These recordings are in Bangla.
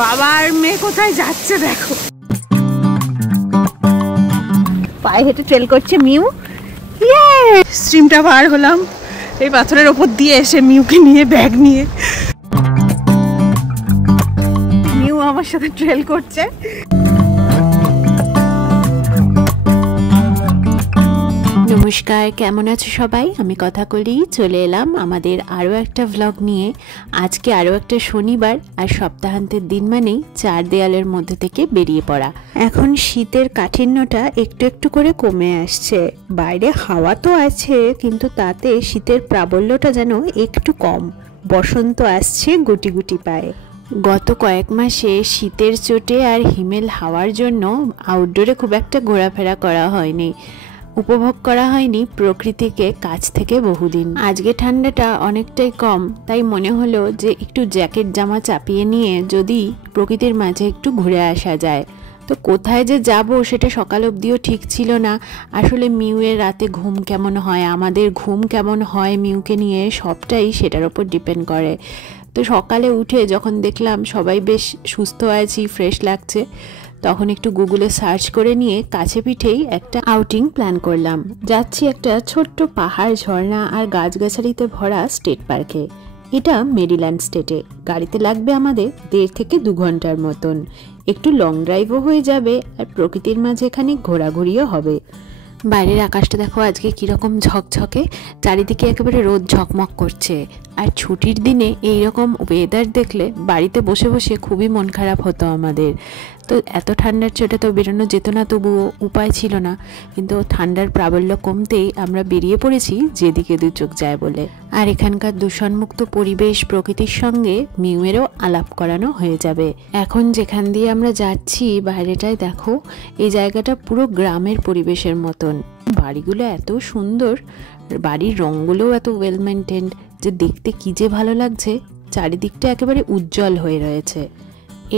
বাবার মেয়ে কোথায় যাচ্ছে দেখো, পায়ে হেঁটে ট্রেল করছে মিউ। স্ট্রিমটা পার হলাম, এই পাথরের ওপর দিয়ে এসে মিউকে নিয়ে ব্যাগ নিয়ে মিউ আমার সাথে ট্রেল করছে। নমস্কার, কেমন আছো সবাই? আমি কথাকলি চলে এলাম আমাদের আরও একটা ভ্লগ নিয়ে। আজকে আরও একটা শনিবার, আর সপ্তাহান্তের দিন মানেই চার দেয়ালের মধ্যে থেকে বেরিয়ে পড়া। এখন শীতের কাঠিন্যটা একটু একটু করে কমে আসছে, বাইরে হাওয়া তো আছে কিন্তু তাতে শীতের প্রাবল্যটা যেন একটু কম। বসন্ত আসছে গুটি গুটি পায়ে। গত কয়েক মাসে শীতের চোটে আর হিমেল হাওয়ার জন্য আউটডোরে খুব একটা ঘোরাফেরা করা হয়নি, উপভোগ করা হয়নি প্রকৃতিকে কাছ থেকে বহুদিন। আজকে ঠান্ডাটা অনেকটাই কম, তাই মনে হলো যে একটু জ্যাকেট জামা চাপিয়ে নিয়ে যদি প্রকৃতির মাঝে একটু ঘুরে আসা যায়। তো কোথায় যে যাব সেটা সকাল অবধিও ঠিক ছিল না। আসলে মিউয়ের রাতে ঘুম কেমন হয়, আমাদের ঘুম কেমন হয় মিউকে নিয়ে, সবটাই সেটার ওপর ডিপেন্ড করে। তো সকালে উঠে যখন দেখলাম সবাই বেশ সুস্থ আছি, ফ্রেশ লাগছে, তখন একটু গুগলে সার্চ করে নিয়ে কাছে পিঠেই একটা আউটিং প্ল্যান করলাম। যাচ্ছি একটা ছোট্ট পাহাড়, ঝর্ণা আর গাছগাছালিতে ভরা স্টেট পার্কে। এটা মেরিল্যান্ড স্টেটে। গাড়িতে লাগবে আমাদের 1.5 থেকে 2 ঘন্টার মতন। একটু লং ড্রাইভও হয়ে যাবে আর প্রকৃতির মাঝে এখানে ঘোরাঘুরিও হবে। বাইরের আকাশটা দেখো আজকে কিরকম ঝকঝকে, চারিদিকে একেবারে রোদ ঝকমক করছে। আর ছুটির দিনে এইরকম ওয়েদার দেখলে বাড়িতে বসে বসে খুবই মন খারাপ হতো আমাদের। তো এত ঠান্ডার চোটে তো বেরোনো যেত না, তবুও উপায় ছিল না। কিন্তু ঠান্ডার প্রাবল্য কমতেই আমরা বেরিয়ে পড়েছি যেদিকে দু চোখ যায় বলে। আর এখানকার দূষণমুক্ত পরিবেশ, প্রকৃতির সঙ্গে মিউয়েরও আলাপ করানো হয়ে যাবে। এখন যেখান দিয়ে আমরা যাচ্ছি বাইরেটায় দেখো, এই জায়গাটা পুরো গ্রামের পরিবেশের মতন। বাড়িগুলো এত সুন্দর, বাড়ির রঙগুলোও এত ওয়েল মেনটেন্ড যে দেখতে কি যে ভালো লাগছে। চারিদিকটা একেবারে উজ্জ্বল হয়ে রয়েছে।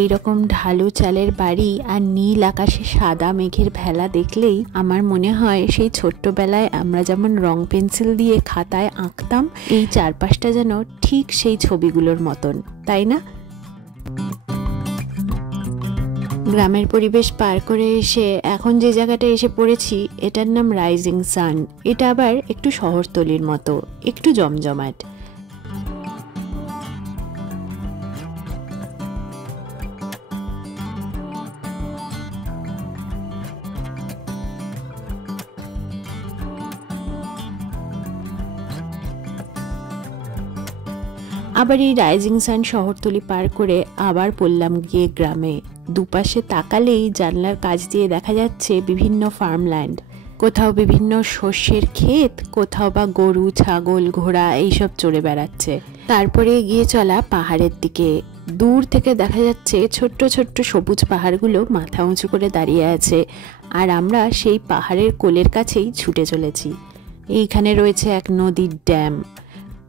এইরকম ঢালু চালের বাড়ি আর নীল আকাশে সাদা মেঘের ভেলা দেখলেই আমার মনে হয় সেই ছোট্টবেলায় আমরা যেমন রং পেন্সিল দিয়ে খাতায় আঁকতাম, এই চারপাশটা যেন ঠিক সেই ছবিগুলোর মতন, তাই না? গ্রামের পরিবেশ পার করে এসে এখন যে জায়গাটা এসে পড়েছি এটার নাম রাইজিং সান। এটা আবার একটু শহরতলির মতো, একটু জমজমাট। আবার এই রাইজিং সান শহরতলি পার করে আবার পড়লাম গিয়ে গ্রামে। দুপাশে তাকালেই জানলার কাছ দিয়ে দেখা যাচ্ছে বিভিন্ন ফার্মল্যান্ড, কোথাও বিভিন্ন শস্যের ক্ষেত, কোথাও বা গরু, ছাগল, ঘোড়া এইসব চড়ে বেড়াচ্ছে। তারপরে এগিয়ে চলা পাহাড়ের দিকে। দূর থেকে দেখা যাচ্ছে ছোট্ট ছোট্ট সবুজ পাহাড়গুলো মাথা উঁচু করে দাঁড়িয়ে আছে, আর আমরা সেই পাহাড়ের কোলের কাছেই ছুটে চলেছি। এইখানে রয়েছে এক নদীর ড্যাম।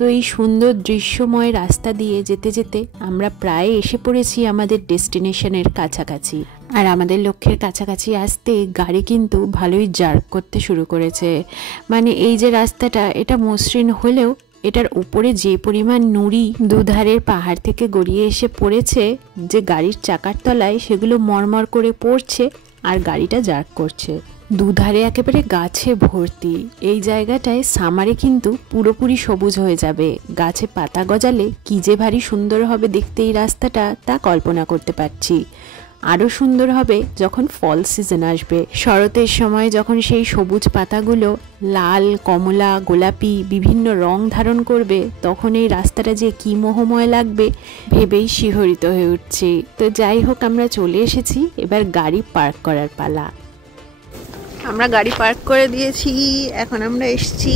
তো এই সুন্দর দৃশ্যময় রাস্তা দিয়ে যেতে যেতে আমরা প্রায় এসে পড়েছি আমাদের ডেস্টিনেশনের কাছাকাছি। আর আমাদের লক্ষ্যের কাছাকাছি আসতে গাড়ি কিন্তু ভালোই জার্ক করতে শুরু করেছে। মানে এই যে রাস্তাটা, এটা মসৃণ হলেও এটার উপরে যে পরিমাণ নুড়ি দুধারের পাহাড় থেকে গড়িয়ে এসে পড়েছে, যে গাড়ির চাকার তলায় সেগুলো মরমর করে পড়ছে আর গাড়িটা জার্ক করছে। দুধারে একেবারে গাছে ভর্তি। এই জায়গাটায় সামারে কিন্তু পুরোপুরি সবুজ হয়ে যাবে। গাছে পাতা গজালে কি যে ভারী সুন্দর হবে দেখতে এই রাস্তাটা, তা কল্পনা করতে পারছি। আরও সুন্দর হবে যখন ফল সিজন আসবে। শরতের সময় যখন সেই সবুজ পাতাগুলো লাল, কমলা, গোলাপি বিভিন্ন রং ধারণ করবে, তখন এই রাস্তাটা যে কি মোহময় লাগবে ভেবেই শিহরিত হয়ে উঠছি। তো যাই হোক, আমরা চলে এসেছি, এবার গাড়ি পার্ক করার পালা। আমরা গাড়ি পার্ক করে দিয়েছি। এখন আমরা এসেছি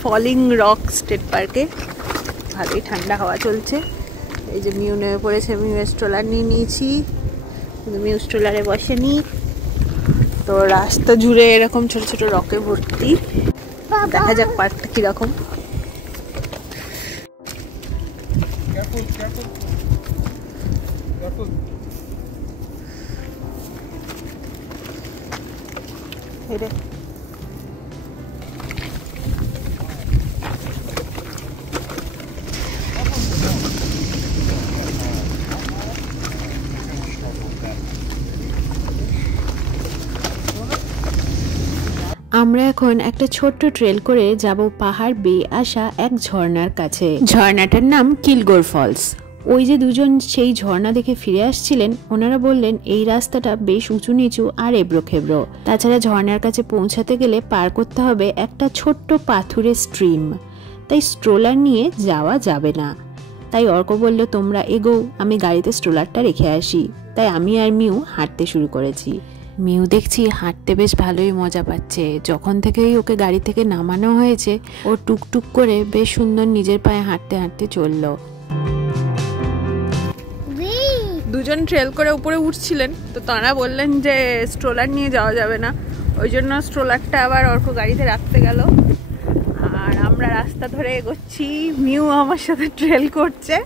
ফলিং রক স্টেট পার্কে। ভালোই ঠান্ডা হাওয়া চলছে। এই যে মিউ নেমে পড়েছে, মিউ স্ট্রোলার নিয়ে নিয়েছি, মিউ স্ট্রোলারে বসেনি। তো রাস্তা জুড়ে এরকম ছোট ছোট রকে ভর্তি। দেখা যাক পার্কটা কিরকম। আমরা এখন একটা ছোট্ট ট্রেল করে যাব পাহাড় বেয়ে আসা এক ঝর্ণার কাছে। ঝর্ণাটার নাম কিলগোর ফলস। ওই যে দুজন সেই ঝর্ণা দেখে ফিরে আসছিলেন, ওনারা বললেন এই রাস্তাটা বেশ উঁচু নিচু আর এবড়ো খেবড়ো। তাছাড়া ঝর্ণার কাছে পৌঁছাতে গেলে পার করতে হবে একটা ছোট্ট পাথুরে স্ট্রিম, তাই স্ট্রোলার নিয়ে যাওয়া যাবে না। তাই অর্ক বলল তোমরা এগোও, আমি গাড়িতে স্ট্রোলারটা রেখে আসি। তাই আমি আর মিউ হাঁটতে শুরু করেছি। মিউ দেখছি হাঁটতে বেশ ভালোই মজা পাচ্ছে। যখন থেকেই ওকে গাড়ি থেকে নামানো হয়েছে ও টুকটুক করে বেশ সুন্দর নিজের পায়ে হাঁটতে হাঁটতে চললো। দুজন ট্রেল করে উপরে উঠছিলেন, তো তারা বললেন যে স্ট্রোলার নিয়ে যাওয়া যাবে না, ওই জন্য স্ট্রোলারটা আবার অর্ক গাড়িতে রাখতে গেল। আর আমরা রাস্তা ধরে এগোচ্ছি, মিউ আমার সাথে ট্রেল করছে,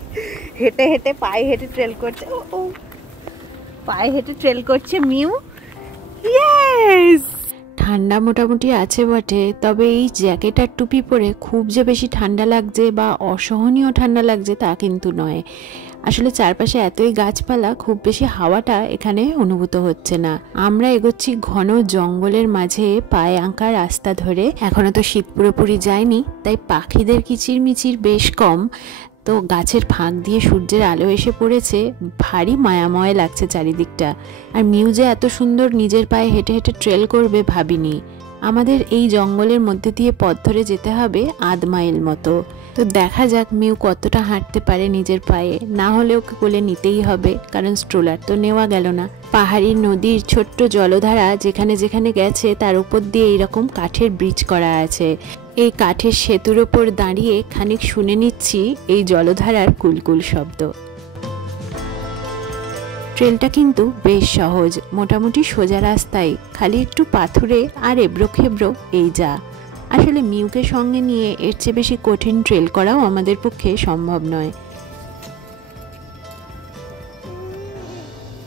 হেঁটে হেঁটে পায়ে হেঁটে ট্রেল করছে। ও পায়ে হেঁটে ট্রেল করছে মিউ। ইয়েস, ঠান্ডা মোটামুটি আছে বটে, তবে এই জ্যাকেট আর টুপি পরে খুব যে বেশি ঠান্ডা লাগছে বা অসহনীয় ঠান্ডা লাগছে তা কিন্তু নয়। আসলে চারপাশে এতই গাছপালা, খুব বেশি হাওয়াটা এখানে অনুভূত হচ্ছে না। আমরা এগোচ্ছি ঘন জঙ্গলের মাঝে পায়ে আঁকা রাস্তা ধরে। এখনো তো শীত পুরোপুরি যায়নি, তাই পাখিদের কিচিরমিচির বেশ কম। তো গাছের ফাঁক দিয়ে সূর্যের আলো এসে পড়েছে, ভারী মায়াময় লাগছে চারিদিকটা। আর মিউজে এত সুন্দর নিজের পায়ে হেঁটে হেঁটে ট্রেল করবে ভাবিনি। আমাদের এই জঙ্গলের মধ্যে দিয়ে পথ ধরে যেতে হবে 1/2 মাইল মতো। তো দেখা যাক মিউ কতটা হাঁটতে পারে নিজের পায়ে, না হলে ওকে কোলে নিতেই হবে, কারণ স্ট্রোলার তো নেওয়া গেল না। পাহাড়ি নদীর ছোট্ট জলধারা যেখানে যেখানে গেছে তার উপর দিয়ে এইরকম কাঠের ব্রিজ করা আছে। এই কাঠের সেতুর ওপর দাঁড়িয়ে খানিক শুনে নিচ্ছি এই জলধারার কুলকুল শব্দ। ট্রেলটা কিন্তু বেশ সহজ, মোটামুটি সোজা রাস্তায়, খালি একটু পাথুরে আর এবড়ো খেবড়ো এই যা। আসলে মিউকে সঙ্গে নিয়ে এর চেয়ে বেশি কঠিন ট্রেল করাও আমাদের পক্ষে সম্ভব নয়।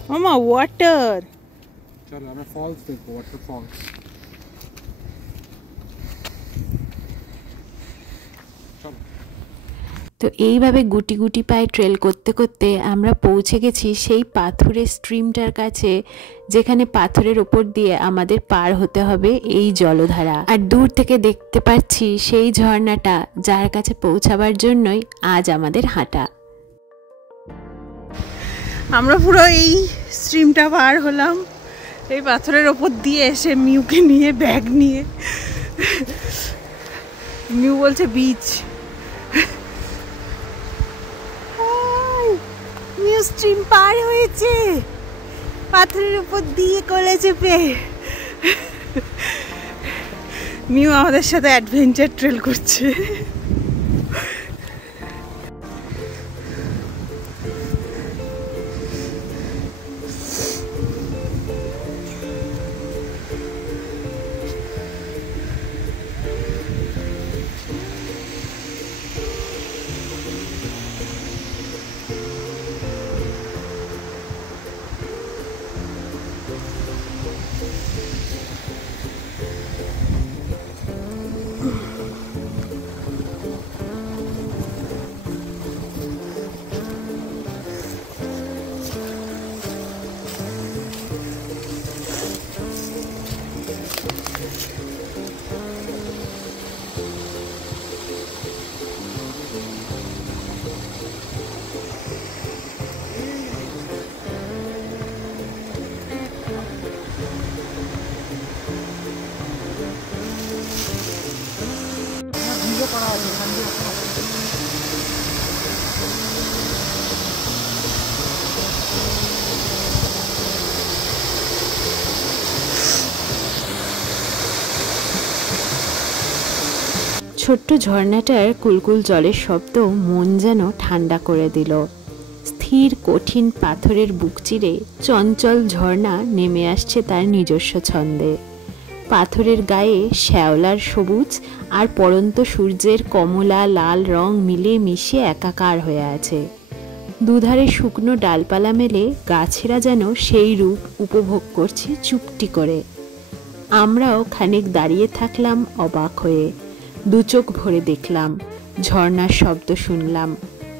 মামা ওয়াটার, চলো আমরা ফলস দেখবো, ওয়াটার ফলস। তো এইভাবে গুটি গুটি পায়ে ট্রেল করতে করতে আমরা পৌঁছে গেছি সেই পাথুরে স্ট্রিমটার কাছে, যেখানে পাথরের ওপর দিয়ে আমাদের পার হতে হবে এই জলধারা। আর দূর থেকে দেখতে পাচ্ছি সেই ঝর্ণাটা, যার কাছে পৌঁছাবার জন্যই আজ আমাদের হাঁটা। আমরা পুরো এই স্ট্রিমটা পার হলাম, এই পাথরের ওপর দিয়ে এসে মিউকে নিয়ে ব্যাগ নিয়ে। মিউ বলছে বিচ। মিউ স্ট্রিম পার হয়েছে, পাথরের উপর দিয়ে কোলে চেপে। মিউ আমাদের সাথে অ্যাডভেঞ্চার ট্রেল করছে। ছোট্ট ঝর্ণাটার কুলকুল জলের শব্দ মন যেন ঠান্ডা করে দিল। স্থির কঠিন পাথরের বুক চিরে চঞ্চল ঝর্ণা নেমে আসছে তার নিজস্ব ছন্দে। পাথরের গায়ে শ্যাওলার সবুজ আর পড়ন্ত সূর্যের কমলা লাল রং মিলে মিশে একাকার হয়ে আছে। দুধারে শুকনো ডালপালা মেলে গাছেরা যেন সেই রূপ উপভোগ করছে চুপটি করে। আমরাও খানিক দাঁড়িয়ে থাকলাম অবাক হয়ে, দুচোখ ভরে দেখলাম, ঝর্ণার শব্দ শুনলাম,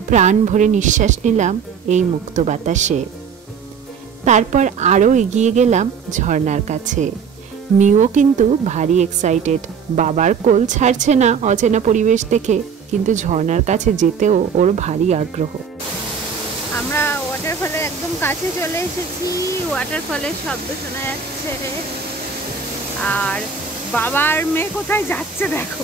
প্রাণ ভরে নিঃশ্বাস নিলাম এই মুক্ত বাতাসে। তারপর আরও এগিয়ে গেলাম ঝর্ণার কাছে। মিউও কিন্তু ভারী এক্সাইটেড, বাবার কোল ছাড়ছে না অচেনা পরিবেশ দেখে, কিন্তু ঝর্ণার কাছে যেতেও ওর ভারী আগ্রহ। আমরা ওয়াটারফলের একদম কাছে চলে এসেছি, ওয়াটারফলের শব্দ শোনা যাচ্ছে, আর বাবার মেয়ে কোথায় যাচ্ছে দেখো।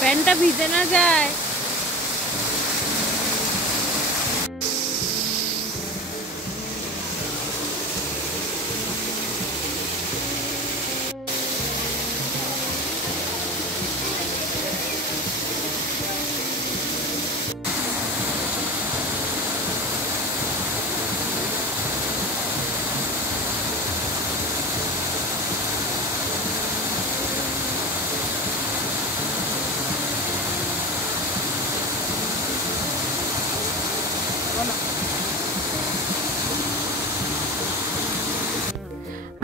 প্যান্টটা ভিজে না যায়।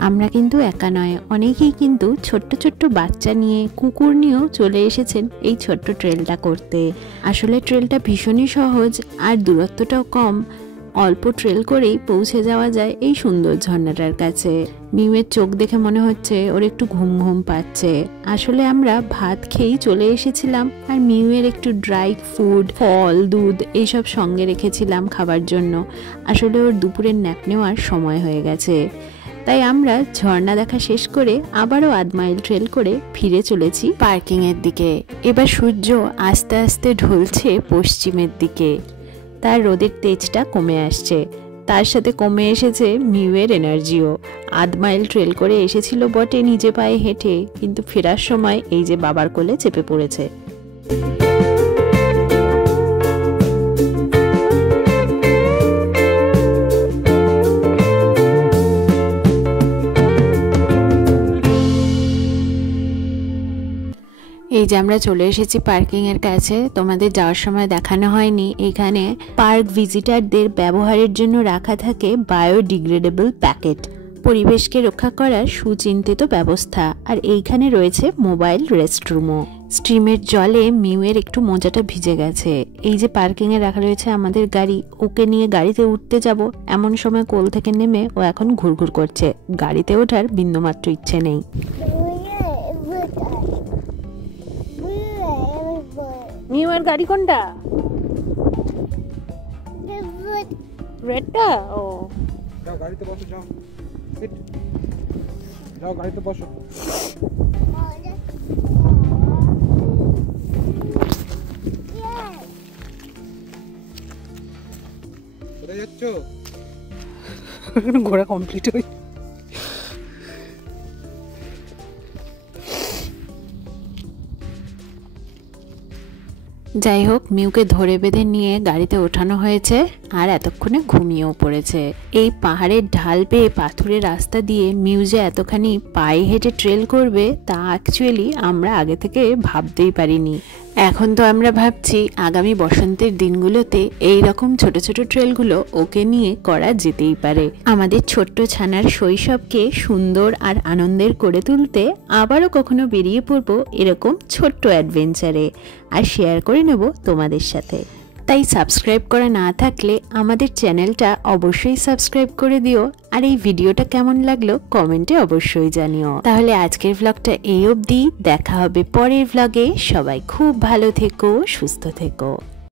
আমরা কিন্তু একা নয়, অনেকেই কিন্তু ছোট্ট ছোট্ট বাচ্চা নিয়ে, কুকুর নিয়েও চলে এসেছেন এই ছোট্ট ট্রেলটা করতে। আসলে ট্রেলটা ভীষণই সহজ আর দূরত্বটাও কম, অল্প ট্রেল করেই পৌঁছে যাওয়া যায় এই সুন্দর ঝর্ণাটার কাছে। মিউয়ের চোখ দেখে মনে হচ্ছে ওর একটু ঘুম ঘুম পাচ্ছে। আসলে আমরা ভাত খেয়েই চলে এসেছিলাম, আর মিউয়ের একটু ড্রাই ফুড, ফল, দুধ এইসব সঙ্গে রেখেছিলাম খাবার জন্য। আসলে ওর দুপুরের ন্যাপ নেওয়ার সময় হয়ে গেছে, তাই আমরা ঝর্ণা দেখা শেষ করে আবারও 1/2 মাইল ট্রেল করে ফিরে চলেছি পার্কিং এর দিকে। এবার সূর্য আস্তে আস্তে ঢলছে পশ্চিমের দিকে, তার রোদের তেজটা কমে আসছে, তার সাথে কমে এসেছে মিউয়ের এনার্জিও। 1/2 মাইল ট্রেল করে এসেছিল বটে নিজে পায়ে হেঁটে, কিন্তু ফেরার সময় এই যে বাবার কোলে চেপে পড়েছে। এই যে আমরা চলে এসেছি পার্কিং এর কাছে। তোমাদের যাওয়ার সময় দেখানো হয়নি, এখানে পার্ক ভিজিটারদের ব্যবহারের জন্য রাখা থাকে বায়োডিগ্রেডেবল প্যাকেট, পরিবেশকে রক্ষা করার সুচিন্তিত ব্যবস্থা। আর এইখানে রয়েছে মোবাইল রেস্টরুমও। স্ট্রিমের জলে মিউয়ের একটু মোজাটা ভিজে গেছে। এই যে পার্কিং এ রাখা রয়েছে আমাদের গাড়ি, ওকে নিয়ে গাড়িতে উঠতে যাব এমন সময় কোল থেকে নেমে ও এখন ঘুরঘুর করছে, গাড়িতে ওঠার বিন্দুমাত্র ইচ্ছে নেই। মিউয়ের গাড়ি কোনটা? রেডটা? ও যাও গাড়িতে বসো, যাও সিট, যাও গাড়িতে বসো। কোথায় যাচ্ছ? ঘোরা কমপ্লিট হয়ে যাই হোক, মিউকে ধরে বেঁধে নিয়ে গাড়িতে ওঠানো হয়েছে, আর এতক্ষণে ঘুমিয়েও পড়েছে। এই পাহাড়ের ঢাল পেয়ে পাথুরে রাস্তা দিয়ে মিউ যে এতখানি পায়ে হেঁটে ট্রেল করবে তা অ্যাকচুয়ালি আমরা আগে থেকে ভাবতেই পারিনি। এখন তো আমরা ভাবছি আগামী বসন্তের দিনগুলোতে এই রকম ছোট ছোট ট্রেলগুলো ওকে নিয়ে করা যেতেই পারে। আমাদের ছোট্ট ছানার শৈশবকে সুন্দর আর আনন্দের করে তুলতে আবারও কখনো বেরিয়ে পড়বো এরকম ছোট্ট অ্যাডভেঞ্চারে, আর শেয়ার করে নেব তোমাদের সাথে। তাই সাবস্ক্রাইব করা না থাকলে আমাদের চ্যানেলটা অবশ্যই সাবস্ক্রাইব করে দিও, আর এই ভিডিওটা কেমন লাগলো কমেন্টে অবশ্যই জানিও। তাহলে আজকের ভ্লগটা এই অবধি, দেখা হবে পরের ভ্লগে। সবাই খুব ভালো থেকো, সুস্থ থেকো।